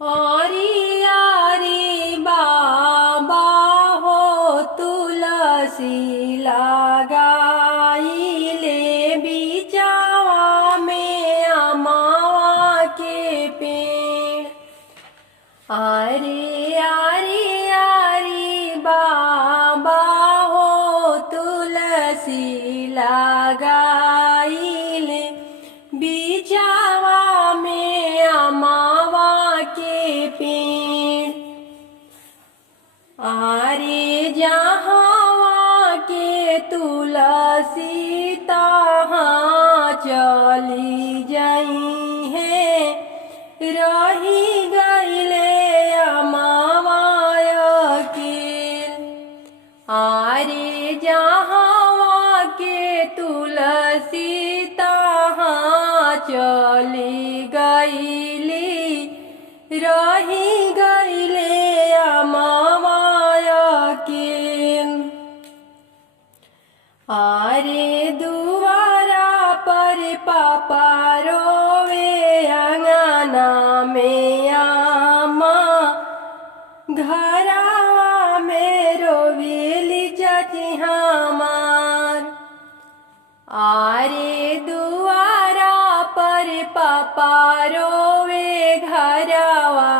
आरी आरी बाबा हो तुलसी लगाई ले बिचावा में अमावा के पेड़। आरे आरी आरी बाबा हो तुलसी लगाई ले बिचावा में अमावा के पेड़। आरे जहाँ के तुलसी तहाँ चली जाई है, रही गईले अमावाय के। आरे जहाँ के तुलसी तहाँ चली गईली, रही गईले अमावाय के। आरे दुआरा पर पापा रोवे अंगना में आमा, घरावा में रोवेली चाची हमार। आरे दुआरा पर पापा रोवे घरावा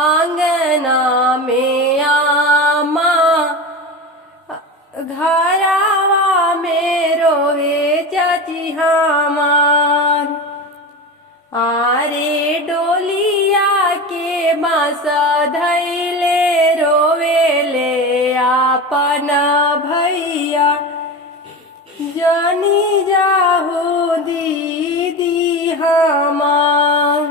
आंगना में आमा, घरावा में रोवे चाची हमार। आरे डोलिया के बांस धैले रोवेले आपन भैया, जानी जाहु दीदी हमार।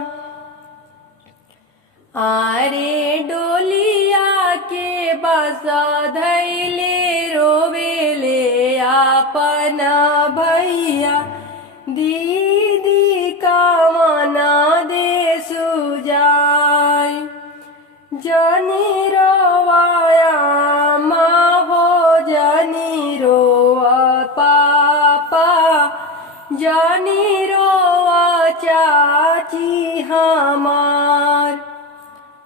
आरे डोलिया के बांस धैले रोवेले आपन भैया, दीदी का मना दे सुजाय। जनी रोवाया माँ हो, जनी रोवा पापा, जनी रोवा चाची हमार।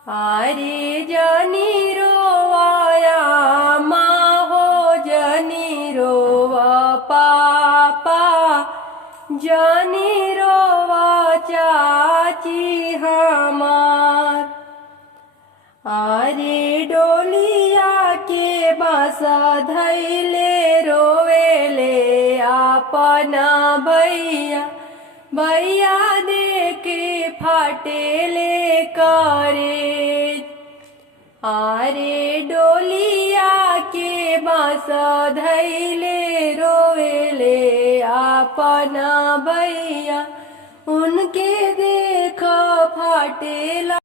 आरे जनी रोवाया माँ हो, जनी रोवा पापा, जनी रोवा चाची हमार। आरे डोलिया के बांस धैले रोवेले आपन भैया, भैया देके फाटेले करे। आरे डोलिया के बांस धैले रोवेले आपन भैया, उनके देख फाटेला।